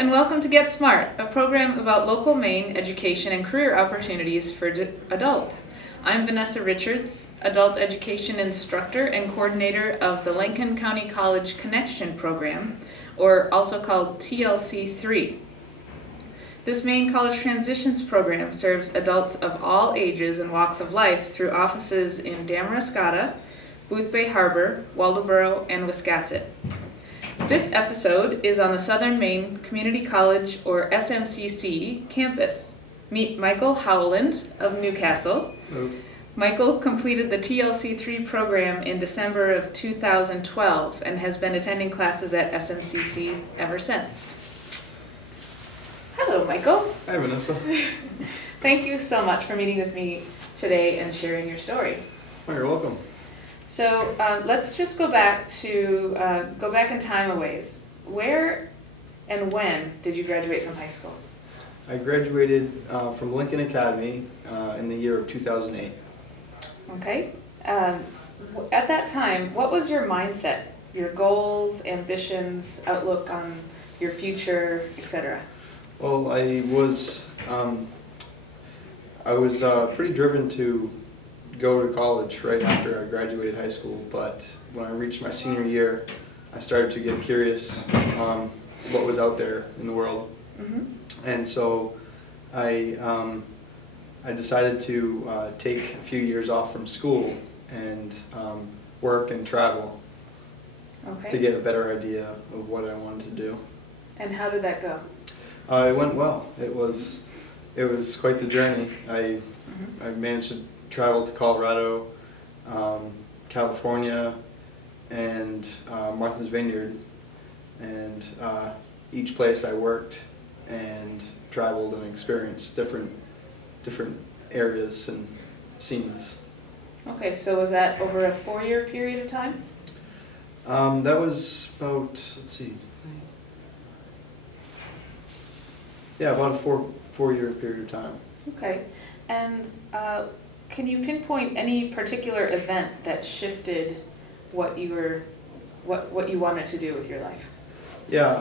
and welcome to Get Smart, a program about local Maine education and career opportunities for adults. I'm Vanessa Richards, adult education instructor and coordinator of the Lincoln County College Connection program, or also called TLC3. This Maine College Transitions program serves adults of all ages and walks of life through offices in Damariscotta, Boothbay Harbor, Waldoboro, and Wiscasset. This episode is on the Southern Maine Community College, or SMCC, campus. Meet Michael Howland of Newcastle. Hello. Michael completed the TLC3 program in December of 2012 and has been attending classes at SMCC ever since. Hello, Michael. Hi, Vanessa. Thank you so much for meeting with me today and sharing your story. Oh, you're welcome. So let's just go back in time a ways. Where and when did you graduate from high school? I graduated from Lincoln Academy in the year of 2008. Okay. At that time, what was your mindset, your goals, ambitions, outlook on your future, etc.? Well, I was pretty driven to go to college right after I graduated high school, but when I reached my senior year, I started to get curious what was out there in the world. Mm-hmm. And so I decided to take a few years off from school and work and travel to get a better idea of what I wanted to do. And how did that go? It went well. It was quite the journey. I managed to travel to Colorado, California, and Martha's Vineyard, and each place I worked and traveled and experienced different areas and scenes. Okay, so was that over a 4-year period of time? That was about, let's see, yeah, about a four-year period of time. Okay, and can you pinpoint any particular event that shifted what you wanted to do with your life? Yeah,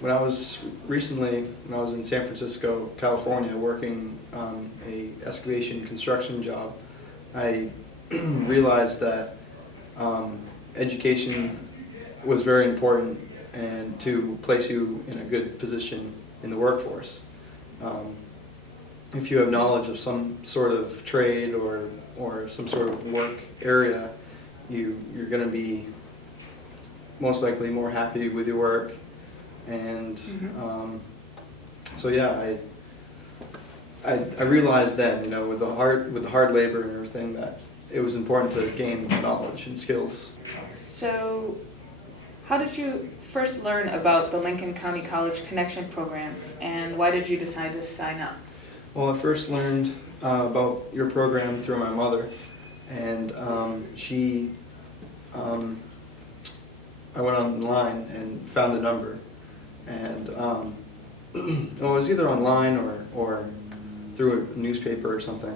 when I was in San Francisco, California, working a excavation construction job, I realized that education was very important and to place you in a good position in the workforce. If you have knowledge of some sort of trade or some sort of work area, you're going to be most likely more happy with your work, and so yeah, I realized then, with the hard labor and everything, that it was important to gain knowledge and skills. So, how did you first learn about the Lincoln County College Connection program, and why did you decide to sign up? Well, I first learned about your program through my mother, and I went online and found the number, and well, it was either online or through a newspaper or something.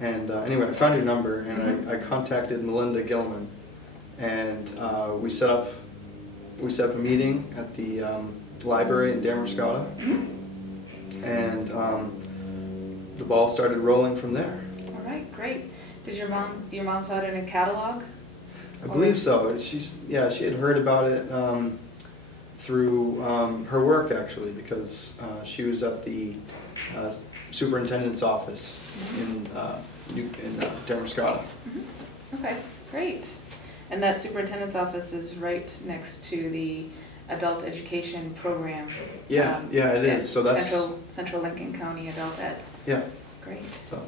And anyway, I found your number, and I contacted Melinda Gilman, and we set up a meeting at the library in Damariscotta, and the ball started rolling from there. All right, great. Did your mom saw it in a catalog? I believe so. She had heard about it through her work, actually, because she was at the superintendent's office in Damariscotta. Okay, great. And that superintendent's office is right next to the adult education program. Yeah, it is. So that's Central Lincoln County Adult Ed. Yeah. Great. So.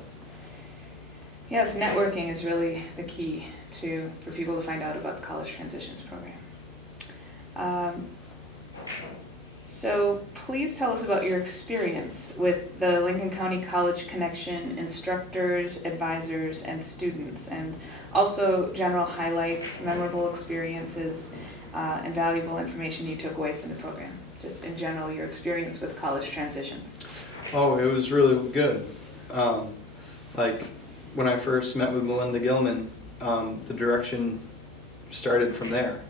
Yes, networking is really the key for people to find out about the College Transitions program. So please tell us about your experience with the Lincoln County College Connection instructors, advisors, and students, and also general highlights, memorable experiences, and valuable information you took away from the program. Just in general, your experience with College Transitions. Oh, it was really good. Like when I first met with Melinda Gilman, the direction started from there.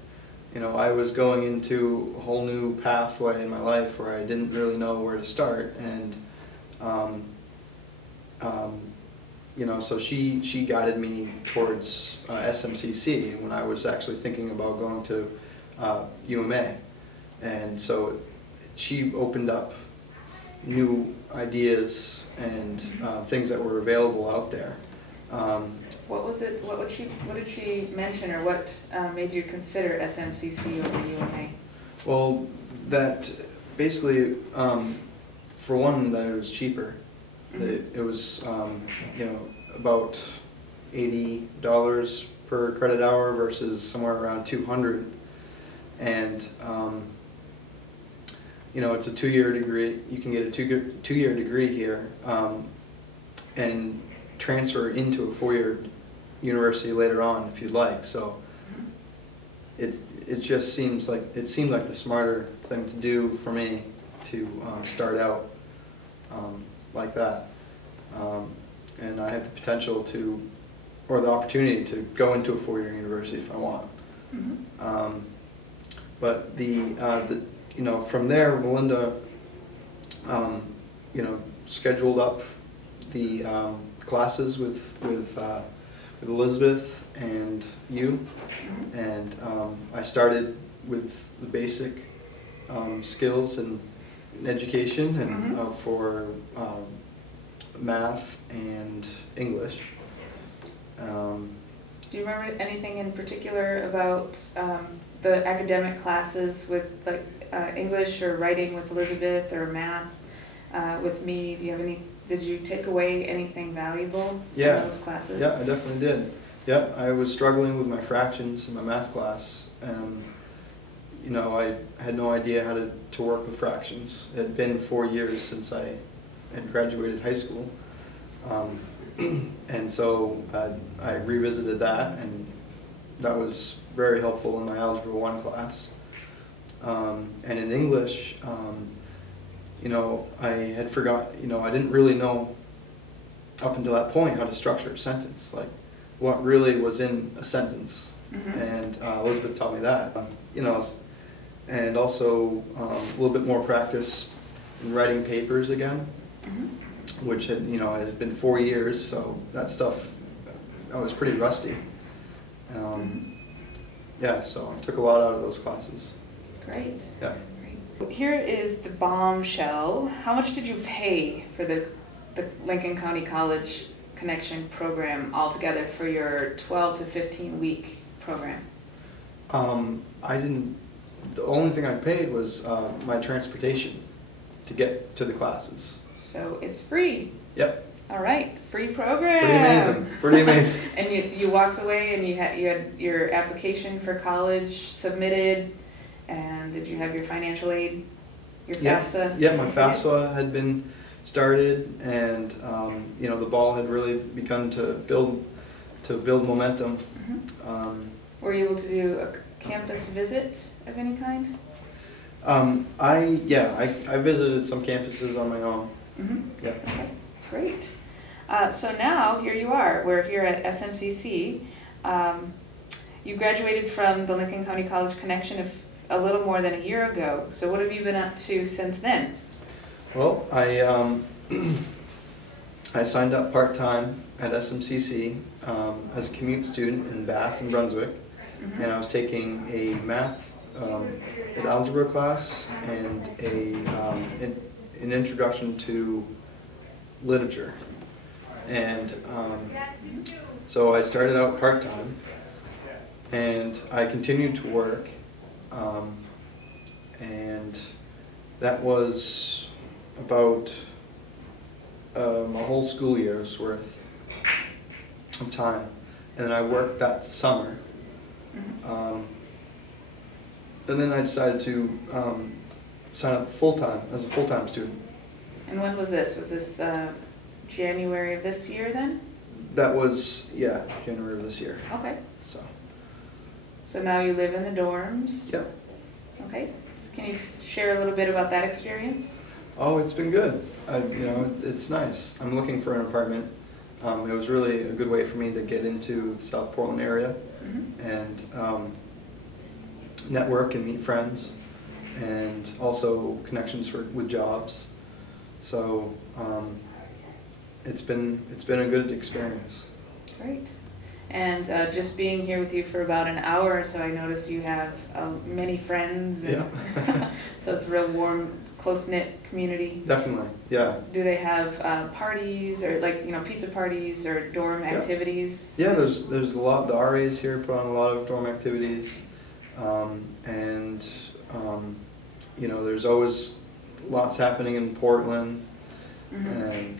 You know, I was going into a whole new pathway in my life where I didn't really know where to start, and um, you know, so she guided me towards SMCC when I was actually thinking about going to UMA, and so she opened up new ideas and things that were available out there. What was it? What did she mention, or what made you consider SMCC over UMA? Well, that basically, for one, that it was cheaper. It was, you know, about $80 per credit hour versus somewhere around 200, and you know, it's a 2-year degree. You can get a two-year degree here, and transfer into a 4-year university later on if you'd like. So it just seemed like the smarter thing to do for me to start out like that, and I have the potential to, or the opportunity to go into a 4-year university if I want. But you know, from there, Melinda, you know, scheduled up the classes with Elizabeth and you, and I started with the basic skills and education, and for math and English. Do you remember anything in particular about the academic classes with, like, English or writing with Elizabeth, or math with me? Do you have any? Did you take away anything valuable from those classes? Yeah, I definitely did. Yeah, I was struggling with my fractions in my math class, and you know, I had no idea how to work with fractions. It had been 4 years since I had graduated high school, and so I revisited that, and that was very helpful in my Algebra 1 class. And in English, you know, I had forgot, you know, I didn't really know up until that point how to structure a sentence, like what really was in a sentence. And Elizabeth taught me that, you know, and also a little bit more practice in writing papers again, which had, you know, it had been 4 years, so that stuff, I was pretty rusty. Yeah, so I took a lot out of those classes. Great. Yeah. Here is the bombshell. How much did you pay for the Lincoln County College Connection program altogether for your 12 to 15 week program? I didn't. The only thing I paid was my transportation to get to the classes. So it's free. Yep. All right, free program. Pretty amazing. Pretty amazing. And you walked away and you had your application for college submitted. And did you have your financial aid, your FAFSA? Yeah, my FAFSA had been started, and you know, the ball had really begun to build momentum. Were you able to do a campus visit of any kind? I visited some campuses on my own. Yeah. Okay, great. So now here you are. We're here at SMCC. You graduated from the Lincoln County College Connection a little more than a year ago. So what have you been up to since then? Well, I signed up part-time at SMCC as a commute student in Bath and Brunswick, and I was taking a math, an algebra class, and an introduction to literature. And so I started out part-time, and I continued to work. And that was about a whole school year's worth of time. And then I worked that summer. And then I decided to sign up full-time, as a full-time student. And when was this? Was this January of this year then? That was, yeah, January of this year. Okay. So now you live in the dorms? Yeah. Okay. So can you share a little bit about that experience? Oh, it's been good. You know, it's nice. I'm looking for an apartment. It was really a good way for me to get into the South Portland area, and network and meet friends, and also connections with jobs. So it's been a good experience. Great. And just being here with you for about an hour or so, I notice you have many friends. And Yeah. so it's a real warm, close-knit community. Definitely, yeah. Do they have parties or pizza parties or dorm activities? Yeah, there's a lot. The RAs here put on a lot of dorm activities, and there's always lots happening in Portland. Mm-hmm. And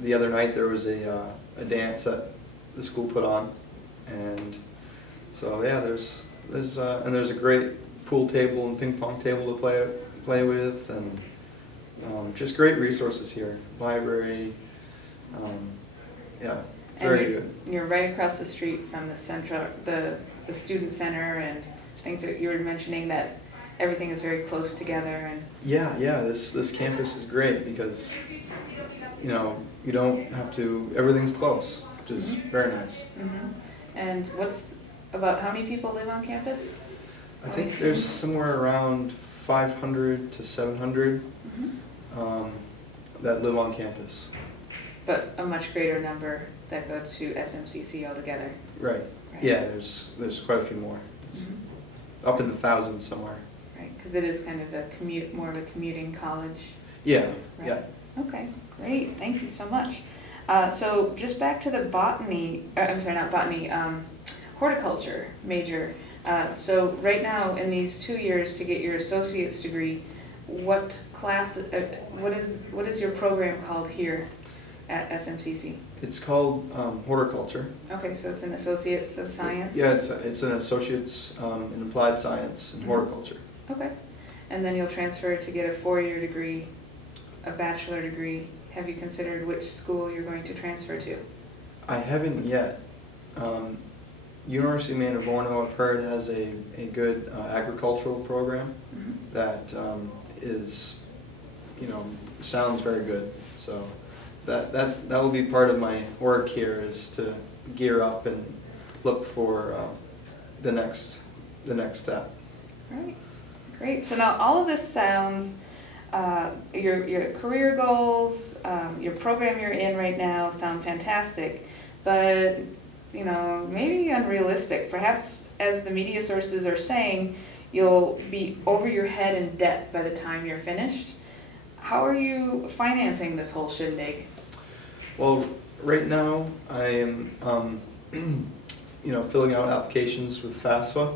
the other night there was a dance that the school put on, and so yeah, there's a great pool table and ping pong table to play with, and just great resources here. Library, yeah, very good. You're right across the street from the student center and things that you were mentioning, that everything is very close together. And yeah, this campus is great because you don't have to. Everything's close, which is very nice. Mm-hmm. And about how many people live on campus? I think there's somewhere around 500 to 700 that live on campus. But a much greater number that go to SMCC altogether. Right. Yeah, there's quite a few more. Up in the thousands somewhere. Right, because it is kind of more of a commuting college. Yeah, right? yeah. Okay, great. Thank you so much. So just back to the horticulture major. So right now in these 2 years to get your associate's degree, what is your program called here at SMCC? It's called horticulture. Okay, so it's an associate's of science? Yeah, it's an associate's in applied science and horticulture. Okay, and then you'll transfer to get a 4-year degree, a bachelor degree. Have you considered which school you're going to transfer to? I haven't yet. University of Maine, I've heard, has a good agricultural program that is, sounds very good. So that will be part of my work here, is to gear up and look for the next step. Right, great. So now all of this sounds, your career goals, your program you're in right now sound fantastic, but maybe unrealistic. Perhaps, as the media sources are saying, you'll be over your head in debt by the time you're finished. How are you financing this whole shindig? Well, right now I am, filling out applications with FAFSA,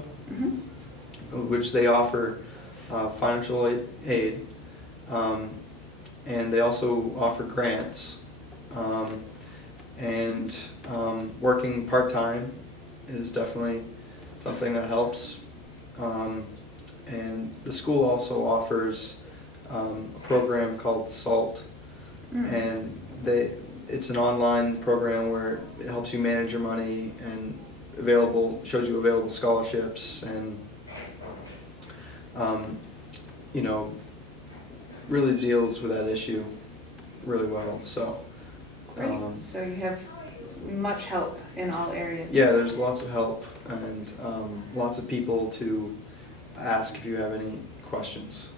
which they offer financial aid, and they also offer grants. And working part-time is definitely something that helps. And the school also offers a program called SALT, and it's an online program where it helps you manage your money and shows you available scholarships, and really deals with that issue really well. So. Great. So you have much help in all areas. Yeah, there's lots of help, and lots of people to ask if you have any questions.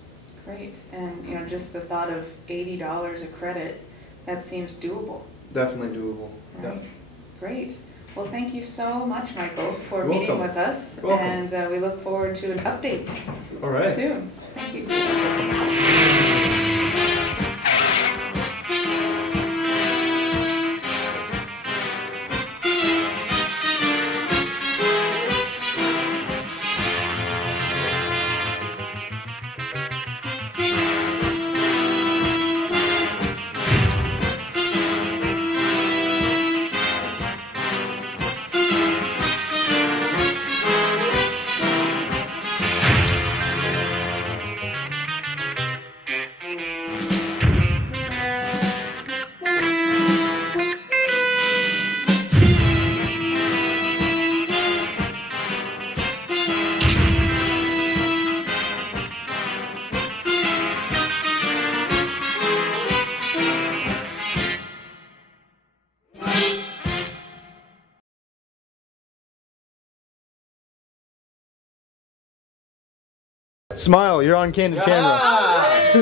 Great. And just the thought of $80 a credit, that seems doable. Definitely doable. Right. Yeah. Great. Well, thank you so much, Michael, for You're meeting welcome. with us. You're welcome. And we look forward to an update All right. soon. Thank you. Smile, you're on candid camera. I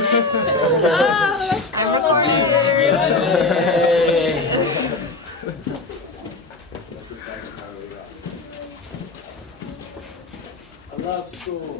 love school.